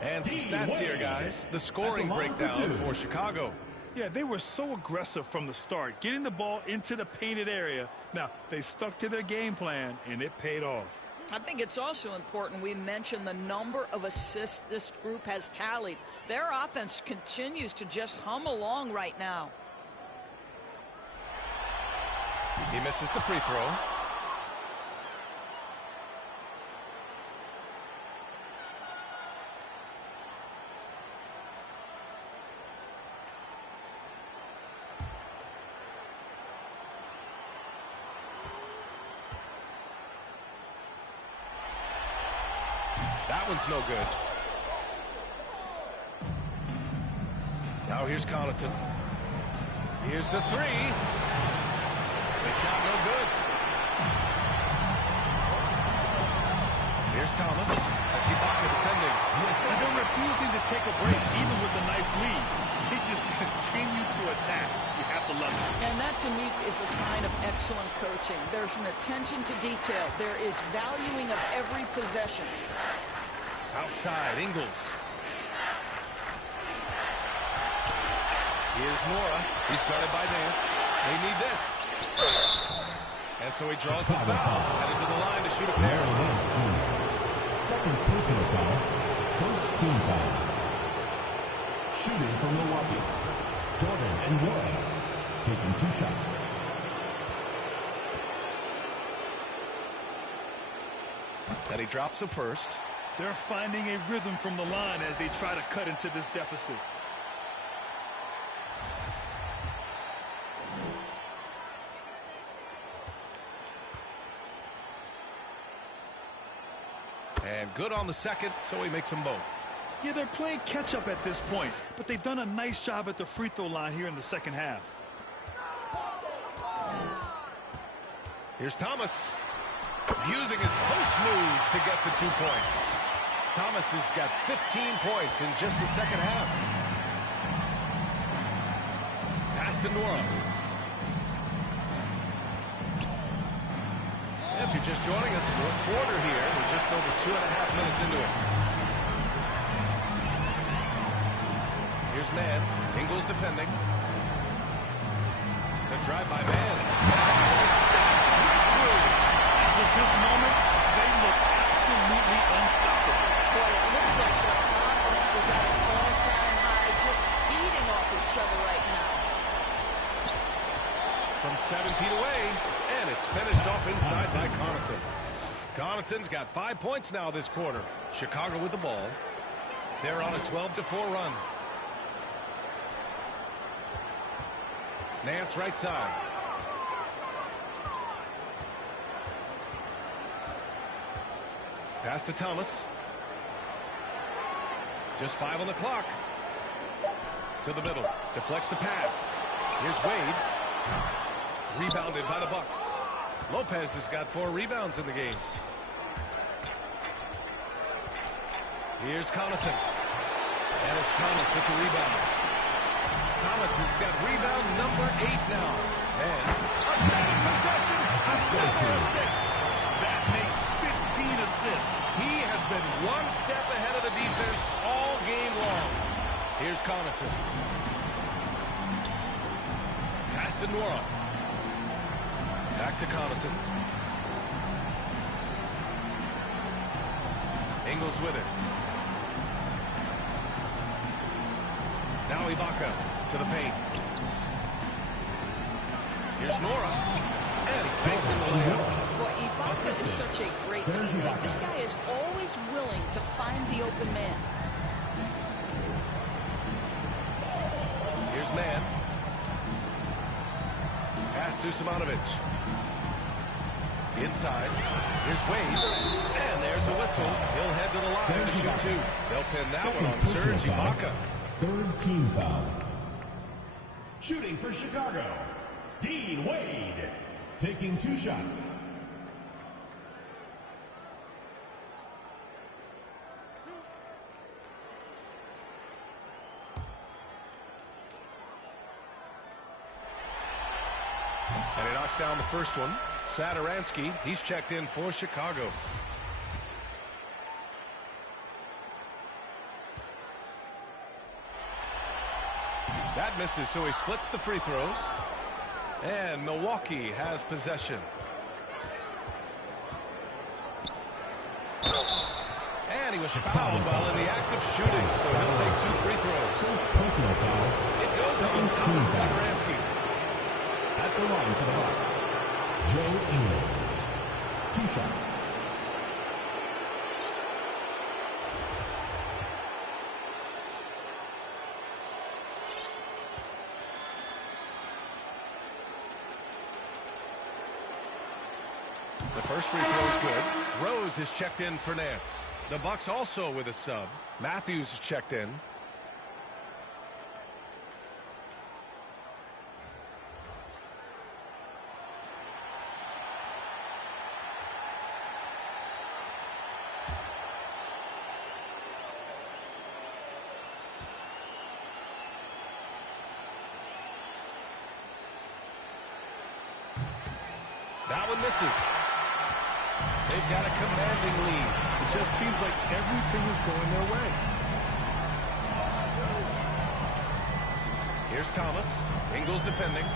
And some stats here, guys. The scoring breakdown for Chicago. Yeah, they were so aggressive from the start, getting the ball into the painted area. Now, they stuck to their game plan, and it paid off. I think it's also important we mention the number of assists this group has tallied. Their offense continues to just hum along right now. He misses the free throw. That one's no good. Now here's Connaughton. Here's the three. The shot no good. Here's Thomas. That's Ibaka defending. And they're refusing to take a break, even with a nice lead. They just continue to attack. You have to love it. And that, to me, is a sign of excellent coaching. There's an attention to detail. There is valuing of every possession. Outside, Ingles. Here's Nora. He's guarded by Nance. They need this. And so he draws the foul. Headed to the line to shoot a pair. Nance Jr. Second personal foul. First team foul. Shooting for Milwaukee. Jordan and Warren taking 2 shots. And he drops the first. They're finding a rhythm from the line as they try to cut into this deficit. And good on the second, so he makes them both. Yeah, they're playing catch-up at this point, but they've done a nice job at the free throw line here in the second half. Here's Thomas. Using his post moves to get the 2 points. Thomas has got 15 points in just the second half. Pass to Nora. If you're just joining us, fourth quarter here. We're just over 2.5 minutes into it. Here's man. Ingles defending. The drive by man. As of this moment, they look absolutely unstoppable. Boy, it looks like their confidence is at an all-time high, just feeding off each other right now. From 7 feet away, and it's finished off inside by Connaughton. Connaughton's got 5 points now this quarter. Chicago with the ball. They're on a 12-4 run. Nance right side. Pass to Thomas. Just 5 on the clock. To the middle. Deflects the pass. Here's Wade. Rebounded by the Bucks. Lopez has got 4 rebounds in the game. Here's Connaughton. And it's Thomas with the rebound. Thomas has got rebound number 8 now. And a bad possession. Another assist. That makes 15 assists. He has been one step ahead of the defense all game long. Here's Connaughton. Pass to Nora. Back to Connaughton. Ingles with it. Now Ibaka to the paint. Here's Nora. And he takes in the layup. Boy, Ibaka is such a great teammate. This guy is always willing to find the open man. Here's man. Pass to Simonovic. Inside. Here's Wade. And there's a whistle. He'll head to the line to shoot 2. They'll pin that one on Serge Ibaka. Third team foul. Shooting for Chicago, Dean Wade. Taking 2 shots. And he knocks down the first one. Satoransky, he's checked in for Chicago. That misses, so he splits the free throws. And Milwaukee has possession. And he was fouled while in the act of shooting, so he'll take 2 free throws. First personal foul. It goes on Thomas Satoransky. At the line for the Bucks, Joe Ingles. 2 shots. The first free throw is good. Rose is checked in for Nance. The Bucks also with a sub. Matthews is checked in. That one misses. They've got a commanding lead. It just seems like everything is going their way. Here's Thomas. Ingles defending.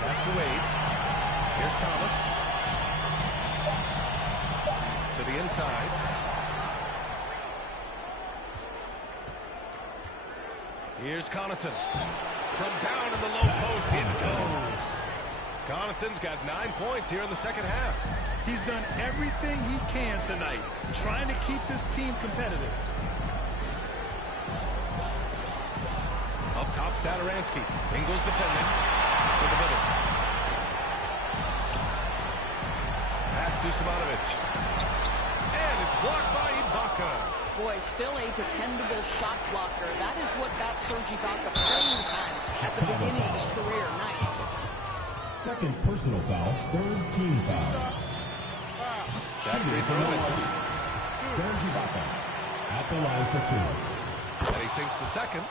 Pass to Wade. Here's Thomas. To the inside. Here's Connaughton. From down in the low post, it goes. Connaughton's got 9 points here in the second half. He's done everything he can tonight, trying to keep this team competitive. Up top, Satoransky. Ingles defending. To the middle. Pass to Simonovic. And it's blocked by Ibaka. Boy, still a dependable shot blocker. That is what got Serge Ibaka playing time at the beginning of his career. Nice. Second personal foul, third team foul. That free throw misses. Serge Ibaka at the line for two. And he sinks the second.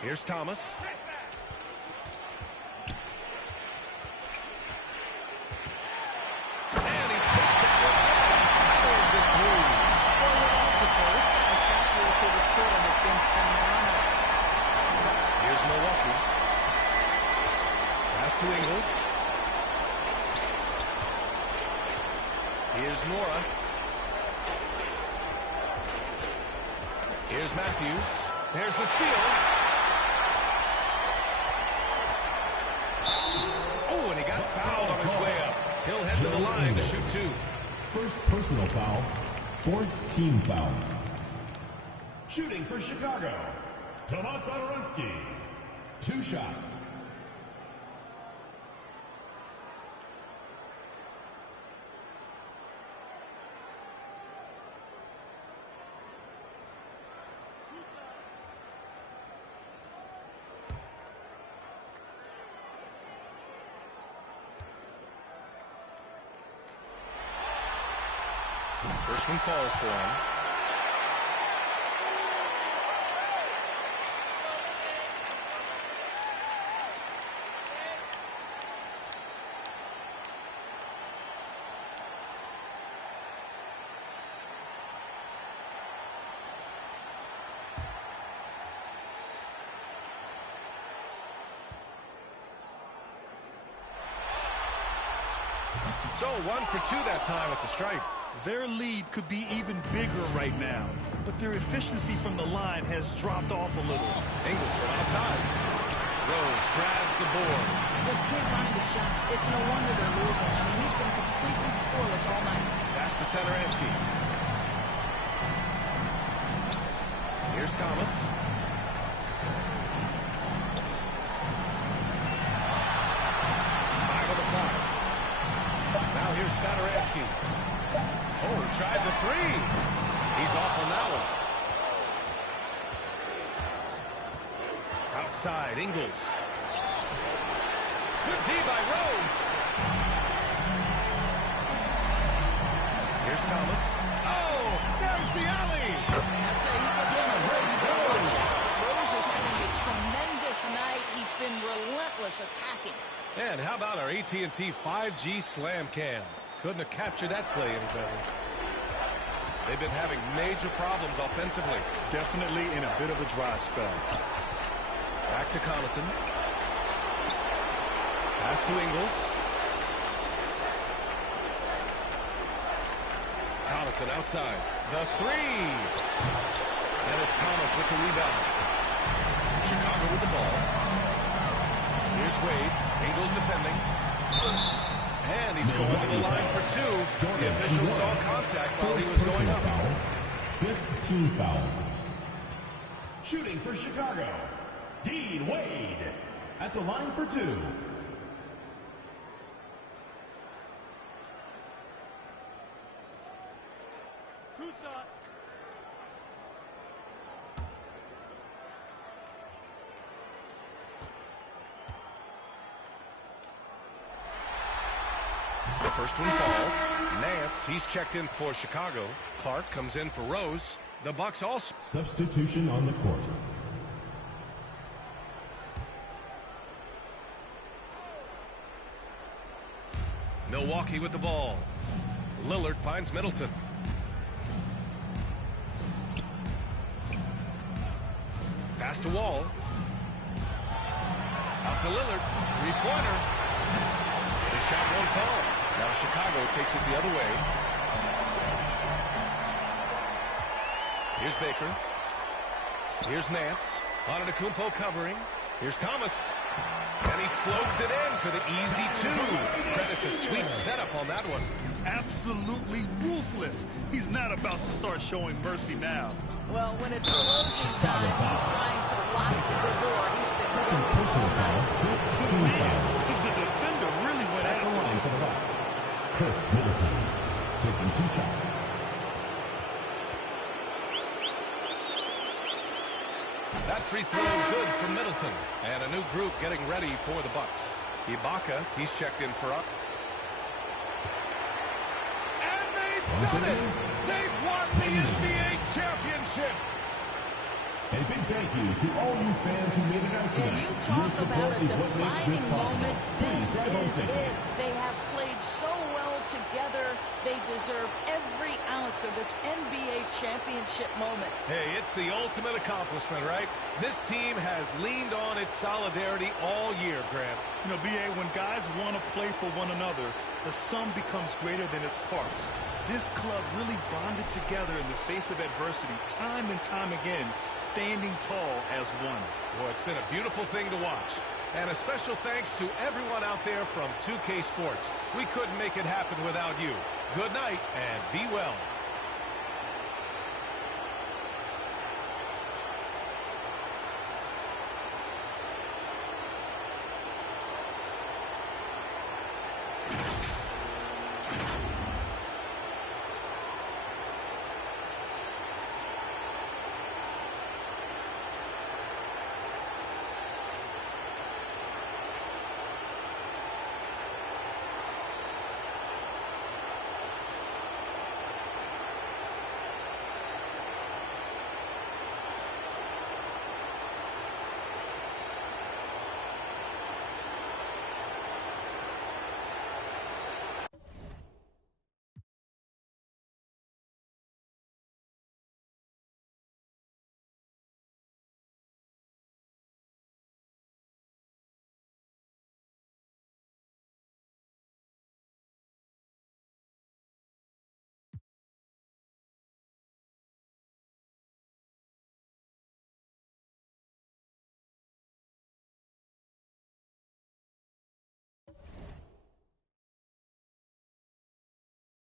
Here's Thomas. And he takes that one. Powers it through. Well, what else is there? This guy's backwards to this quarter has been phenomenal. Here's Milwaukee. Pass to Ingles. Here's Nora. Here's Matthews. There's the steal. Oh, and he got fouled on his way up. He'll head to the line to shoot two. First personal foul, fourth team foul. Shooting for Chicago, Tomas Satoransky. 2 shots. First one falls for him. So 1 for 2 that time at the stripe. Their lead could be even bigger right now, but their efficiency from the line has dropped off a little. Ingles from outside. Rose grabs the board. Just can't find a shot. It's no wonder they're losing. I mean, he's been completely scoreless all night. Pass to Satoransky. Here's Thomas. Five on the clock. Now here's Satoransky. Oh, tries a three. He's off on that one. Outside, Ingles. Good D by Rose. Here's Thomas. Oh, there's the alley. I'd say he gets on a break. Rose is having a tremendous night. He's been relentless attacking. And how about our AT&T 5G Slam Cam? Couldn't have captured that play any better. They've been having major problems offensively. Definitely in a bit of a dry spell. Back to Connaughton. Pass to Ingles. Connaughton outside. The three. And it's Thomas with the rebound. Chicago with the ball. Here's Wade. Ingles defending. And he's going to the line for two. The official saw contact while he was going up. Fifth team foul. Shooting for Chicago, Dean Wade at the line for two. First one falls. Nance, he's checked in for Chicago. Clark comes in for Rose. The Bucks also. Substitution on the court. Milwaukee with the ball. Lillard finds Middleton. Pass to Wall. Out to Lillard. Three-pointer. The shot won't fall. Now Chicago takes it the other way. Here's Baker. Here's Nance. Antetokounmpo covering. Here's Thomas. And he floats it in for the easy two. Credit the sweet setup on that one. Absolutely ruthless. He's not about to start showing mercy now. Well, when it's closing time, he's trying to lock the door. He's been second personal foul, 15 foul. The defender really went at the line for the Bucks. Chris Middleton taking 2 shots. That free throw good for Middleton. And a new group getting ready for the Bucks. Ibaka, he's checked in for up. And they've done it! They've won the NBA championship! A big thank you to all you fans who made it out tonight. And you talk about a defining moment. This is it. They have played so well together. They deserve every ounce of this NBA championship moment. Hey, it's the ultimate accomplishment, right? This team has leaned on its solidarity all year, Grant. You know, B.A., when guys want to play for one another, the sum becomes greater than its parts. This club really bonded together in the face of adversity, time and time again, standing tall as one. Boy, it's been a beautiful thing to watch. And a special thanks to everyone out there from 2K Sports. We couldn't make it happen without you. Good night, and be well.